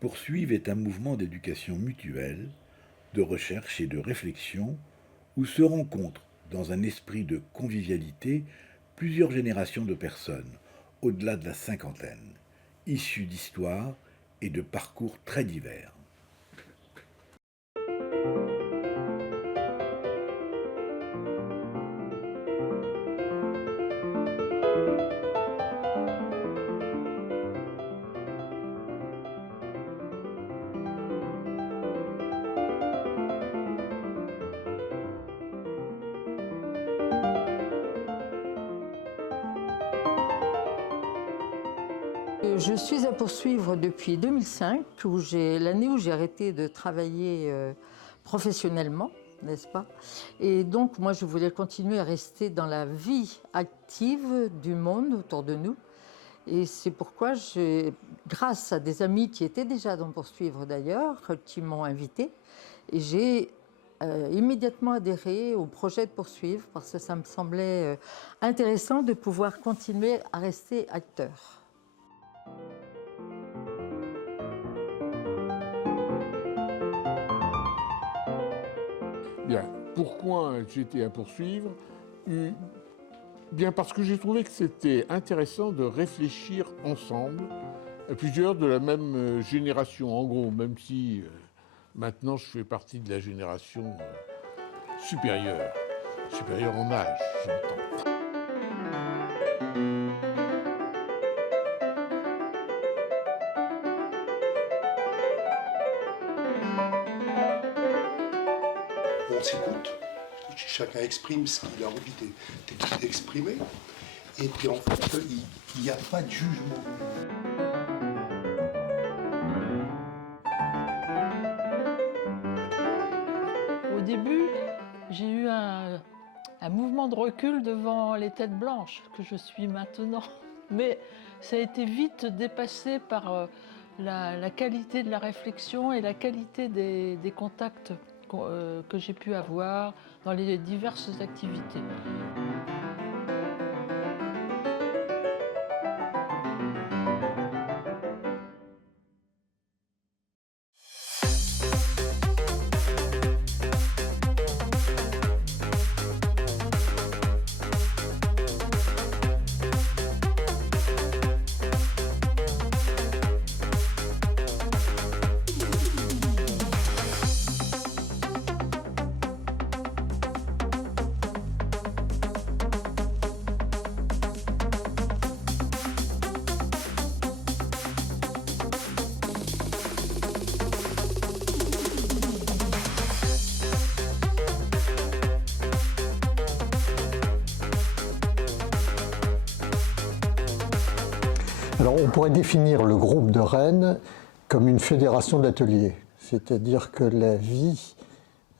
Poursuivre est un mouvement d'éducation mutuelle, de recherche et de réflexion où se rencontrent, dans un esprit de convivialité, plusieurs générations de personnes, au-delà de la cinquantaine, issues d'histoires et de parcours très divers. Je suis à poursuivre depuis 2005, l'année où j'ai arrêté de travailler professionnellement, n'est-ce pas? Et donc, moi, je voulais continuer à rester dans la vie active du monde autour de nous. Et c'est pourquoi, grâce à des amis qui étaient déjà dans Poursuivre d'ailleurs, qui m'ont invité, et j'ai immédiatement adhéré au projet de Poursuivre parce que ça me semblait intéressant de pouvoir continuer à rester acteur. Bien, pourquoi j'étais à poursuivre? Bien parce que j'ai trouvé que c'était intéressant de réfléchir ensemble, à plusieurs de la même génération, en gros, même si maintenant je fais partie de la génération supérieure, supérieure en âge, j'entends. On s'écoute, chacun exprime ce qu'il a envie d'exprimer, et puis en fait, il n'y a pas de jugement. Au début, j'ai eu un mouvement de recul devant les têtes blanches que je suis maintenant. Mais ça a été vite dépassé par la qualité de la réflexion et la qualité des contacts que j'ai pu avoir dans les diverses activités. Alors on pourrait définir le groupe de Rennes comme une fédération d'ateliers, c'est-à-dire que la vie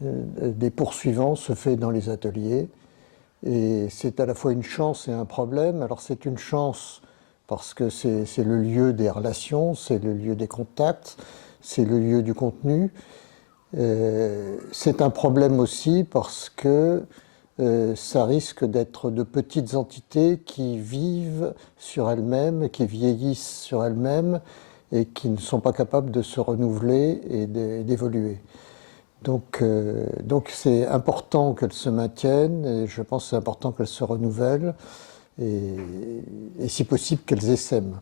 des poursuivants se fait dans les ateliers et c'est à la fois une chance et un problème. Alors c'est une chance parce que c'est le lieu des relations, c'est le lieu des contacts, c'est le lieu du contenu. C'est un problème aussi parce que ça risque d'être de petites entités qui vivent sur elles-mêmes, qui vieillissent sur elles-mêmes et qui ne sont pas capables de se renouveler et d'évoluer. Donc c'est important qu'elles se maintiennent et je pense que c'est important qu'elles se renouvellent et si possible qu'elles essaiment.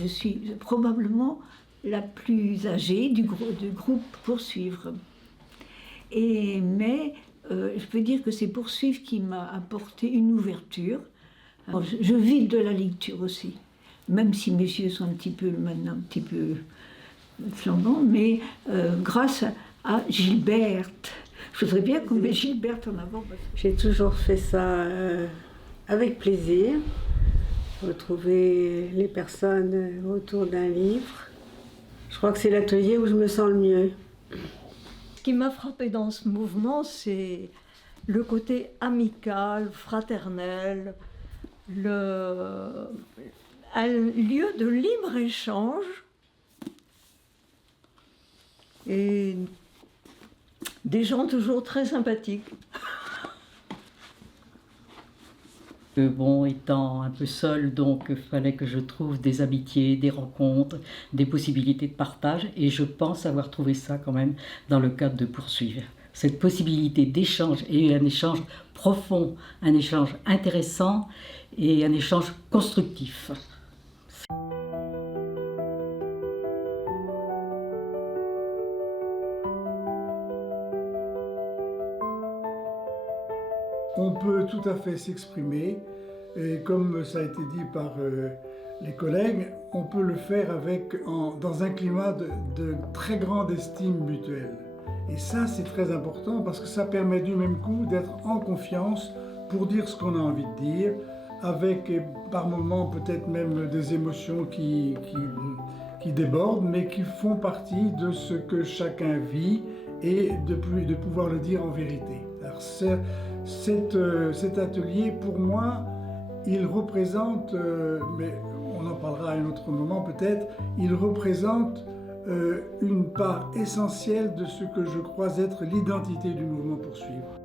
Je suis probablement la plus âgée du groupe Poursuivre. Mais je peux dire que c'est Poursuivre qui m'a apporté une ouverture. Alors, je vis de la lecture aussi, même si mes yeux sont maintenant un petit peu flambants, mais grâce à Gilberte. Je voudrais bien qu'on mette Gilberte en avant. J'ai toujours fait ça avec plaisir. Retrouver les personnes autour d'un livre. Je crois que c'est l'atelier où je me sens le mieux. Ce qui m'a frappé dans ce mouvement, c'est le côté amical, fraternel, un lieu de libre-échange et des gens toujours très sympathiques. Bon, étant un peu seule, donc il fallait que je trouve des amitiés, des rencontres, des possibilités de partage, et je pense avoir trouvé ça quand même dans le cadre de Poursuivre. Cette possibilité d'échange, et un échange profond, un échange intéressant et un échange constructif. On peut tout à fait s'exprimer, et comme ça a été dit par les collègues, on peut le faire dans un climat de très grande estime mutuelle. Et ça, c'est très important parce que ça permet du même coup d'être en confiance pour dire ce qu'on a envie de dire, avec par moments peut-être même des émotions qui débordent, mais qui font partie de ce que chacun vit et de pouvoir le dire en vérité. Alors, cet atelier, pour moi, il représente, mais on en parlera à un autre moment peut-être, il représente une part essentielle de ce que je crois être l'identité du mouvement Poursuivre.